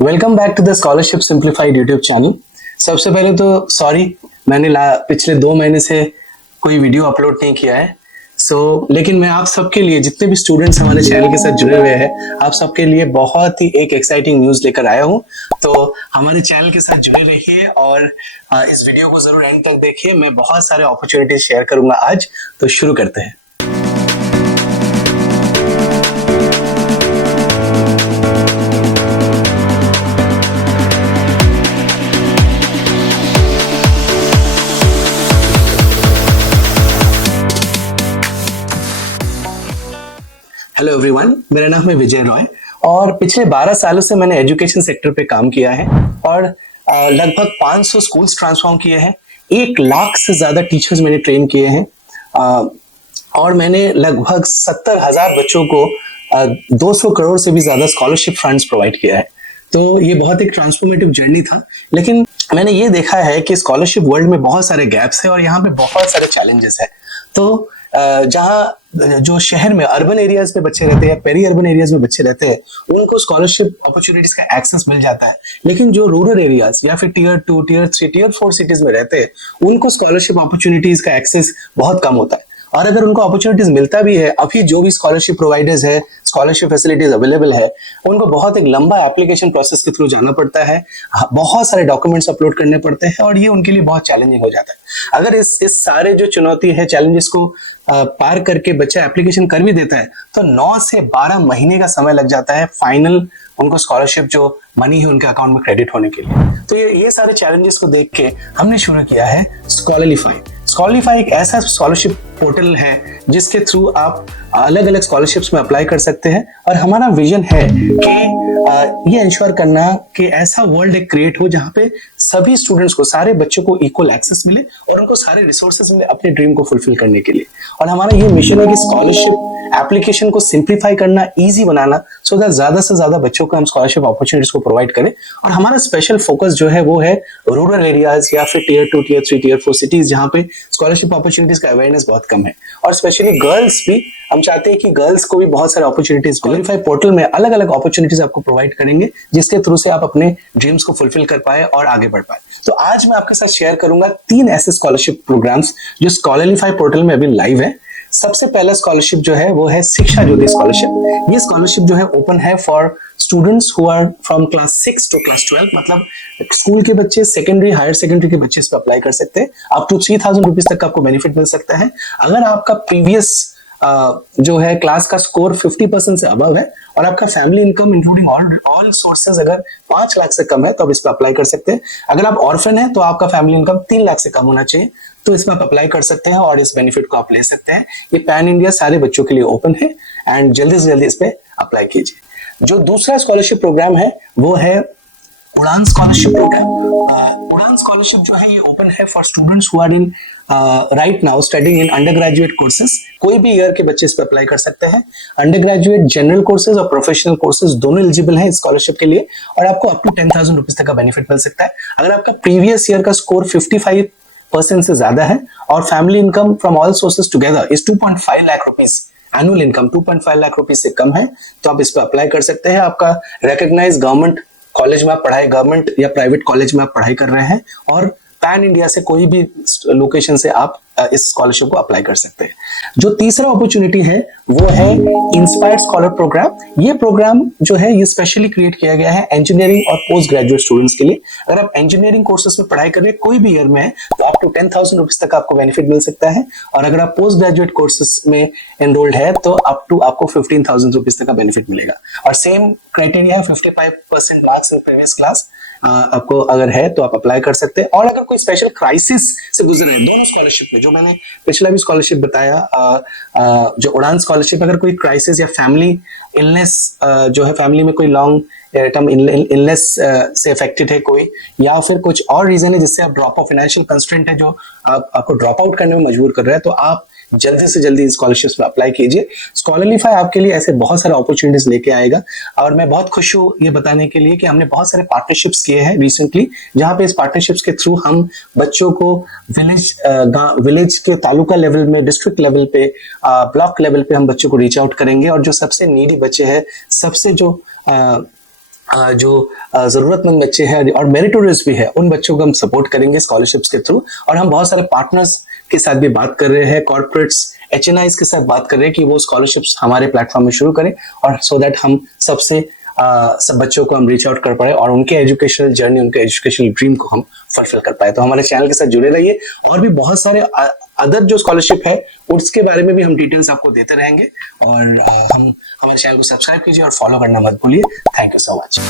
Welcome back to the scholarship simplified YouTube channel. सबसे पहले तो सॉरी, मैंने पिछले 2 महीने से कोई वीडियो अपलोड नहीं किया है। लेकिन मैं आप सबके लिए, जितने भी स्टूडेंट्स हमारे चैनल के साथ जुड़े हुए हैं, आप सबके लिए बहुत ही एक एक्साइटिंग न्यूज़ लेकर आया हूँ। तो हमारे चैनल के साथ जुड़े रहिए और इस वीडियो को जरूर एंड तक देखिए। मैं बहुत सारे अपॉर्चुनिटीज शेयर करूंगा आज। तो शुरू करते हैं। हेलो एवरीवन, मेरा नाम है विजय रॉय और पिछले 12 सालों से मैंने एजुकेशन सेक्टर पे काम किया है और लगभग 500 स्कूल्स ट्रांसफॉर्म किए हैं। 1 लाख से ज्यादा टीचर्स मैंने ट्रेन किए हैं और मैंने लगभग 70,000 बच्चों को 200 करोड़ से भी ज्यादा स्कॉलरशिप फंड्स प्रोवाइड किया है। तो ये बहुत एक ट्रांसफॉर्मेटिव जर्नी था। लेकिन मैंने ये देखा है कि स्कॉलरशिप वर्ल्ड में बहुत सारे गैप्स है और यहाँ पे बहुत सारे चैलेंजेस है। तो जहाँ जो शहर में अर्बन एरियाज में बच्चे रहते हैं, पेरी अर्बन एरियाज में बच्चे रहते हैं, उनको स्कॉलरशिप अपॉर्चुनिटीज का एक्सेस मिल जाता है। लेकिन जो रूरल एरियाज या फिर टियर 2, टियर 3, टियर 4 सिटीज में रहते हैं, उनको स्कॉलरशिप अपॉर्चुनिटीज का एक्सेस बहुत कम होता है। और अगर उनको अपॉर्चुनिटीज मिलता भी है, अभी जो भी स्कॉलरशिप प्रोवाइडर्स है, स्कॉलरशिप फैसिलिटीज अवेलेबल है, उनको बहुत एक लंबा एप्लीकेशन प्रोसेस के थ्रू जाना पड़ता है, बहुत सारे डॉक्यूमेंट्स अपलोड करने पड़ते हैं और ये उनके लिए बहुत चैलेंजिंग हो जाता है। अगर इस सारे जो चुनौती है, चैलेंजेस को पार करके बच्चा एप्लीकेशन कर भी देता है, तो 9 से 12 महीने का समय लग जाता है फाइनल उनको स्कॉलरशिप जो मनी है उनके अकाउंट में क्रेडिट होने के लिए। तो ये सारे चैलेंजेस को देख के हमने शुरू किया है स्कॉलरलीफाई। स्कॉलरलीफाई एक ऐसा स्कॉलरशिप पोर्टल है जिसके थ्रू आप अलग अलग स्कॉलरशिप्स में अप्लाई कर सकते हैं और हमारा विजन है कि ये इंश्योर करना कि ऐसा वर्ल्ड एक क्रिएट हो जहां पे सभी स्टूडेंट्स को, सारे बच्चों को इक्वल एक्सेस मिले और उनको सारे रिसोर्सेज मिले अपने ड्रीम को फुलफिल करने के लिए। और हमारा ये मिशन है कि स्कॉलरशिप एप्लीकेशन को सिंप्लीफाई करना, इजी बनाना, सो दैट ज्यादा से ज्यादा बच्चों को हम स्कॉलरशिप अपॉर्चुनिटीज को प्रोवाइड करें। और हमारा स्पेशल फोकस जो है वो है रूरल एरियाज या फिर टियर 2, टियर 3, टियर 4 सिटीज जहां पे स्कॉलरशिप अपॉर्चुनिटीज का अवेयरनेस बहुत कम है। और स्पेशली गर्ल्स भी, हम चाहते हैं कि गर्ल्स को भी बहुत सारे अपॉर्चुनिटीज, स्कॉलरलीफाई पोर्टल में अलग अलग अपॉर्चुनिटीज आपको प्रोवाइड करेंगे जिसके थ्रू से आप अपने ड्रीम्स को फुलफिल कर पाए और आगे बढ़ पाए। तो आज मैं आपके साथ शेयर करूंगा 3 ऐसे स्कॉलरशिप प्रोग्राम्स जो स्कॉलरलीफाई पोर्टल में अभी लाइव है। सबसे पहला स्कॉलरशिप जो है वो है शिक्षा ज्योति स्कॉलरशिप। ये स्कॉलरशिप जो है ओपन है for students who are from class 6 to class 12, मतलब स्कूल के बच्चे, सेकेंडरी, हायर सेकेंडरी के बच्चे इस पर अप्लाई कर सकते हैं। अप टू 3,000 रुपीज तक का आपको बेनिफिट मिल सकता है। अगर आपका प्रीवियस जो है क्लास का स्कोर 50% से अबव है और आपका family income including all sources अगर 5 लाख से कम है तो आप इस पर अप्लाई कर सकते हैं। अगर आप ऑर्फन है तो आपका फैमिली इनकम 3 लाख से कम होना चाहिए, तो इसमें आप अप्लाई कर सकते हैं और इस बेनिफिट को आप ले सकते हैं। ये पैन इंडिया सारे बच्चों के लिए ओपन है एंड जल्दी से जल्दी इस पे अप्लाई कीजिए। जो दूसरा स्कॉलरशिप प्रोग्राम है वो है उड़ान स्कॉलरशिप प्रोग्राम। उड़ान स्कॉलरशिप जो है ये ओपन है for students who are in right now studying in undergraduate courses. कोई भी ईयर के बच्चे इस पे अप्लाई कर सकते हैं। अंडर ग्रेजुएट, जनरल कोर्सेज और प्रोफेशनल कोर्सेज दोनों एलिजिबल हैं स्कॉलरशिप के लिए और आपको अप टू 10,000 रुपीज तक का बेनिफिट मिल सकता है। अगर आपका प्रीवियस ईयर का स्कोर 55% से ज्यादा है और family income from all sources together is 2.5 lakh rupees, annual income 2.5 lakh rupees से कम है, तो आप इस पे अप्लाई कर सकते हैं। आपका रिकॉग्नाइज गवर्नमेंट कॉलेज में आप पढ़ाई, गवर्नमेंट या प्राइवेट कॉलेज में आप पढ़ाई कर रहे हैं और पैन इंडिया से कोई भी लोकेशन से आप इस स्कॉलरशिप को अप्लाई कर सकते हैं। जो तीसरा अपॉर्चुनिटी है वो है इंस्पायर्ड स्कॉलर प्रोग्राम। ये प्रोग्राम जो है ये स्पेशली क्रिएट किया गया है इंजीनियरिंग और पोस्ट ग्रेजुएट स्टूडेंट्स के लिए। अगर आप इंजीनियरिंग कोर्सेज में पढ़ाई कर रहे हैं कोई भी ईयर में है तो अप टू 10,000 रुपीज तक आपको बेनिफिट मिल सकता है और अगर आप पोस्ट ग्रेजुएट कोर्सेज में एनरोल्ड है तो अप टू आपको 15,000 रुपीज तक का बेनिफिट मिलेगा। और सेम क्राइटेरिया है, 55% मार्क्स इन प्रीवियस क्लास आपको अगर है तो आप अप्लाई कर सकते हैं। और अगर कोई स्पेशल क्राइसिस से गुजर रहे हैं, दोनों स्कॉलरशिप में, जो मैंने पिछला भी स्कॉलरशिप बताया, जो उड़ान स्कॉलरशिप, अगर कोई क्राइसिस या फैमिली इलनेस जो है, फैमिली में कोई लॉन्ग टर्म इलनेस से अफेक्टेड है कोई, या फिर कुछ और रीजन है जिससे आप ड्रॉप आउट, फाइनेंशियल कंस्ट्रेंट है जो आपको ड्रॉप आउट करने में मजबूर कर रहा है, तो आप जल्दी से जल्दी स्कॉलरशिप्स में अप्लाई कीजिए। स्कॉलरलीफाई आपके लिए ऐसे बहुत सारे अपॉर्चुनिटीज लेके आएगा और मैं बहुत खुश हूँ ये बताने के लिए कि हमने बहुत सारे पार्टनरशिप्स किए हैं रिसेंटली, जहाँ पे इस पार्टनरशिप्स के थ्रू हम बच्चों को विलेज के तालुका लेवल में, डिस्ट्रिक्ट लेवल पे, ब्लॉक लेवल पे हम बच्चों को रीच आउट करेंगे और जो सबसे नीडी बच्चे हैं, सबसे जो जो जरूरतमंद बच्चे हैं और मेरिटोरियस भी है, उन बच्चों को हम सपोर्ट करेंगे स्कॉलरशिप्स के थ्रू। और हम बहुत सारे पार्टनर्स के साथ भी बात कर रहे हैं, कॉर्पोरेट्स, HNIs के साथ बात कर रहे हैं कि वो स्कॉलरशिप्स हमारे प्लेटफॉर्म में शुरू करें, और सो दैट हम सब बच्चों को हम रीच आउट कर पाए और उनके एजुकेशनल जर्नी, उनके एजुकेशनल ड्रीम को हम फुलफिल कर पाए। तो हमारे चैनल के साथ जुड़े रहिए, और भी बहुत सारे अदर जो स्कॉलरशिप है उसके बारे में भी हम डिटेल्स आपको देते रहेंगे। और हम हमारे चैनल को सब्सक्राइब कीजिए और फॉलो करना मत भूलिए। Thank you so much.